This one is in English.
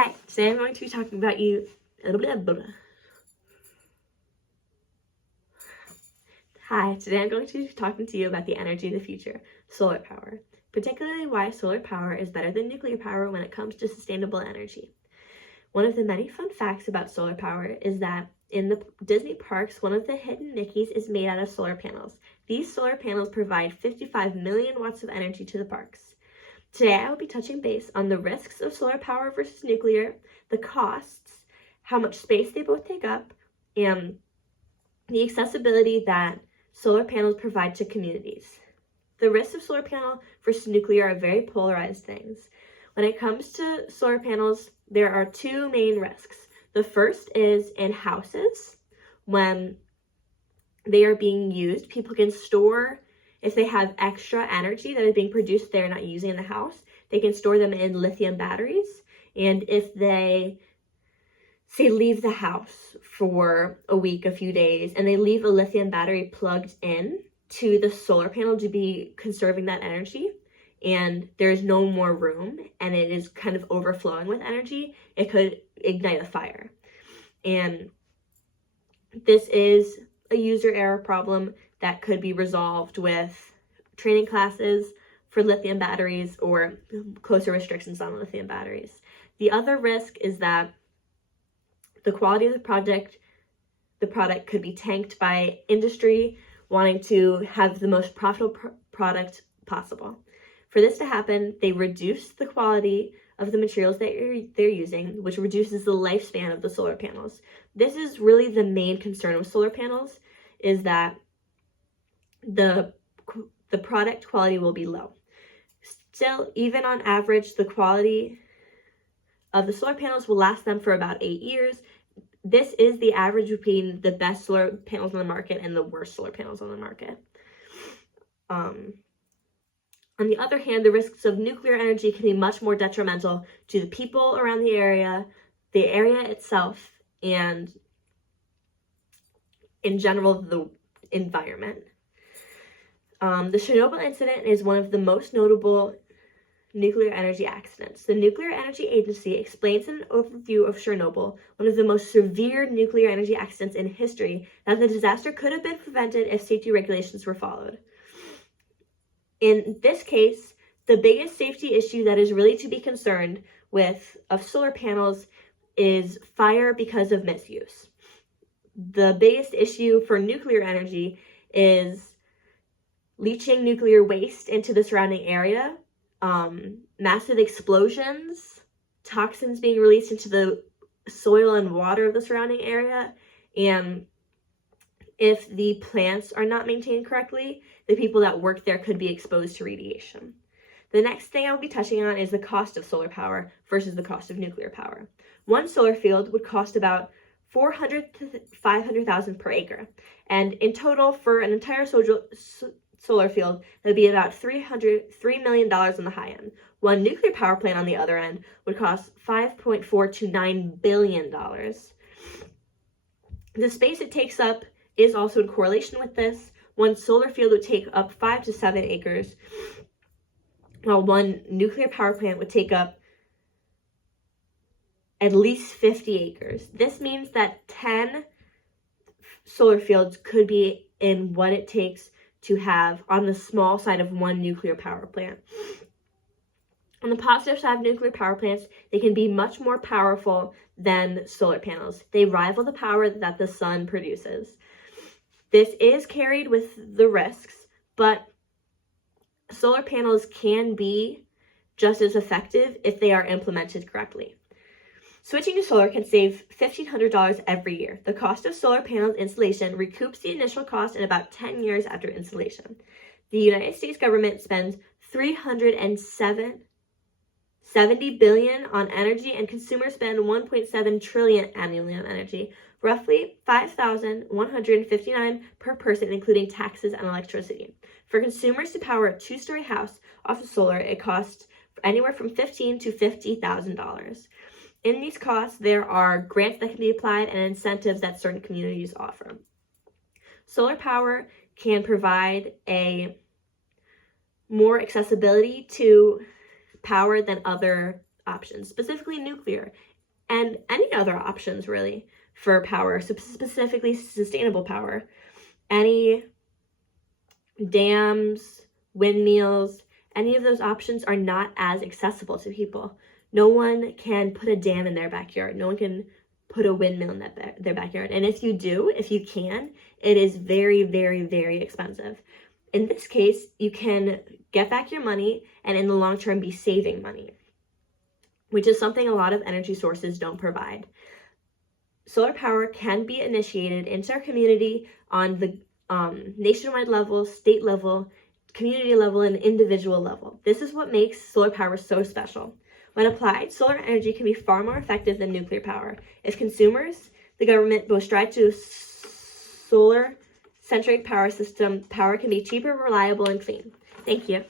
Hi, today I'm going to be talking about Today I'm going to be talking to you about the energy of the future, solar power, particularly why solar power is better than nuclear power when it comes to sustainable energy. One of the many fun facts about solar power is that in the Disney parks, one of the hidden Mickeys is made out of solar panels. These solar panels provide 55 million watts of energy to the parks. Today I will be touching base on the risks of solar power versus nuclear, the costs, how much space they both take up, and the accessibility that solar panels provide to communities. The risks of solar panel versus nuclear are very polarized things. When it comes to solar panels, there are two main risks. The first is in houses. When they are being used, people can store, if they have extra energy that is being produced they're not using in the house, they can store them in lithium batteries. And if they, say, leave the house for a week, a few days, and they leave a lithium battery plugged in to the solar panel to be conserving that energy, and there's no more room and it is kind of overflowing with energy, it could ignite a fire. And this is a user error problem that could be resolved with training classes for lithium batteries or closer restrictions on lithium batteries. The other risk is that the quality of the product could be tanked by industry wanting to have the most profitable product possible. For this to happen, they reduce the quality of the materials that they're using, which reduces the lifespan of the solar panels. This is really the main concern with solar panels, is that the product quality will be low. Still, even on average, the quality of the solar panels will last them for about 8 years. This is the average between the best solar panels on the market and the worst solar panels on the market. On the other hand, the risks of nuclear energy can be much more detrimental to the people around the area itself, and in general, the environment. The Chernobyl incident is one of the most notable nuclear energy accidents. The Nuclear Energy Agency explains in an overview of Chernobyl, one of the most severe nuclear energy accidents in history, that the disaster could have been prevented if safety regulations were followed. In this case, the biggest safety issue that is really to be concerned with of solar panels is fire because of misuse. The biggest issue for nuclear energy is leaching nuclear waste into the surrounding area, massive explosions, toxins being released into the soil and water of the surrounding area, and if the plants are not maintained correctly, the people that work there could be exposed to radiation. The next thing I will be touching on is the cost of solar power versus the cost of nuclear power. One solar field would cost about $400,000 to $500,000 per acre, and in total for an entire solar field, that would be about $3 million on the high end. One nuclear power plant on the other end would cost $5.4 to $9 billion. The space it takes up is also in correlation with this. One solar field would take up 5 to 7 acres, while one nuclear power plant would take up at least 50 acres. This means that 10 solar fields could be in what it takes to have on the small side of one nuclear power plant. On the positive side of nuclear power plants, they can be much more powerful than solar panels. They rival the power that the sun produces. This is carried with the risks, but solar panels can be just as effective if they are implemented correctly. Switching to solar can save $1,500 every year. The cost of solar panels installation recoups the initial cost in about 10 years after installation. The United States government spends $370 billion on energy, and consumers spend $1.7 trillion annually on energy, roughly $5,159 per person, including taxes and electricity. For consumers to power a 2-story house off of solar, it costs anywhere from $15,000 to $50,000. In these costs, there are grants that can be applied and incentives that certain communities offer. Solar power can provide a more accessibility to power than other options, specifically nuclear, and any other options really for power, so specifically sustainable power. Any dams, windmills, any of those options are not as accessible to people. No one can put a dam in their backyard. No one can put a windmill in their backyard. And if you can, it is very, very, very expensive. In this case, you can get back your money and in the long term be saving money, which is something a lot of energy sources don't provide. Solar power can be initiated into our community on the nationwide level, state level, community level, and individual level. This is what makes solar power so special. When applied, solar energy can be far more effective than nuclear power. If consumers, the government, both strive to solar-centric power system, power can be cheaper, reliable, and clean. Thank you.